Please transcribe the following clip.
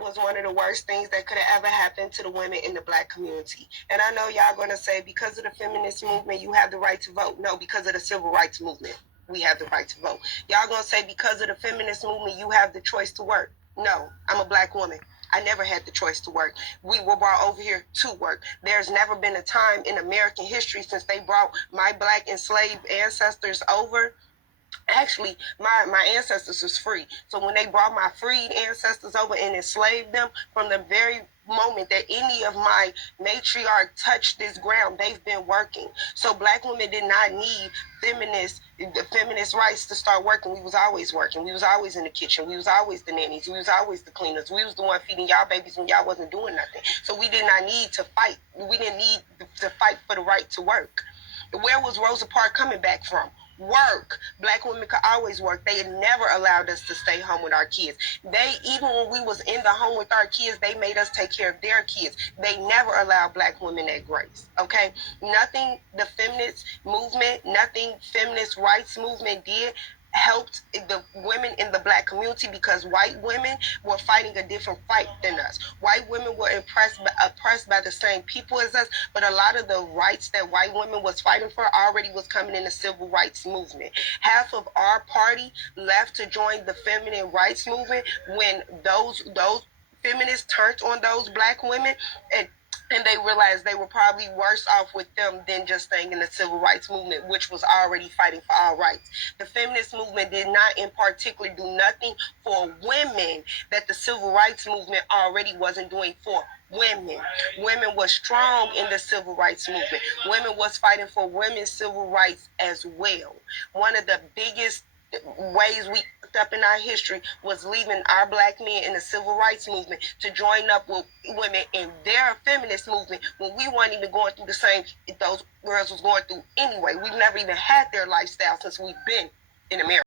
was one of the worst things that could have ever happened to the women in the Black community. And I know y'all going to say, because of the feminist movement, you have the right to vote. No, because of the civil rights movement, we have the right to vote. Y'all going to say, because of the feminist movement, you have the choice to work. No, I'm a Black woman. I never had the choice to work. We were brought over here to work. There's never been a time in American history since they brought my Black enslaved ancestors over. Actually, my ancestors was free. So when they brought my freed ancestors over and enslaved them, from the very moment that any of my matriarch touched this ground, they've been working. So Black women did not need the feminist rights to start working. We was always working. We was always in the kitchen. We was always the nannies. We was always the cleaners. We was the one feeding y'all babies when y'all wasn't doing nothing. So we did not need to fight. We didn't need to fight for the right to work. Where was Rosa Parks coming back from? Work. Black women could always work. They had never allowed us to stay home with our kids. They, even when we was in the home with our kids, they made us take care of their kids. They never allowed Black women that grace. Okay? Nothing the feminist movement, nothing feminist rights movement did helped the women in the Black community, because white women were fighting a different fight than us. White women were oppressed by the same people as us, but a lot of the rights that white women was fighting for already was coming in the civil rights movement. Half of our party left to join the feminine rights movement when those feminists turned on those Black women, and they realized they were probably worse off with them than just staying in the civil rights movement, which was already fighting for our rights. The feminist movement did not in particular do nothing for women that the civil rights movement already wasn't doing for women. Women were strong in the civil rights movement. Women was fighting for women's civil rights as well. One of the biggest ways we up in our history was leaving our Black men in the civil rights movement to join up with women in their feminist movement when we weren't even going through the same those girls was going through anyway. We've never even had their lifestyle since we've been in America.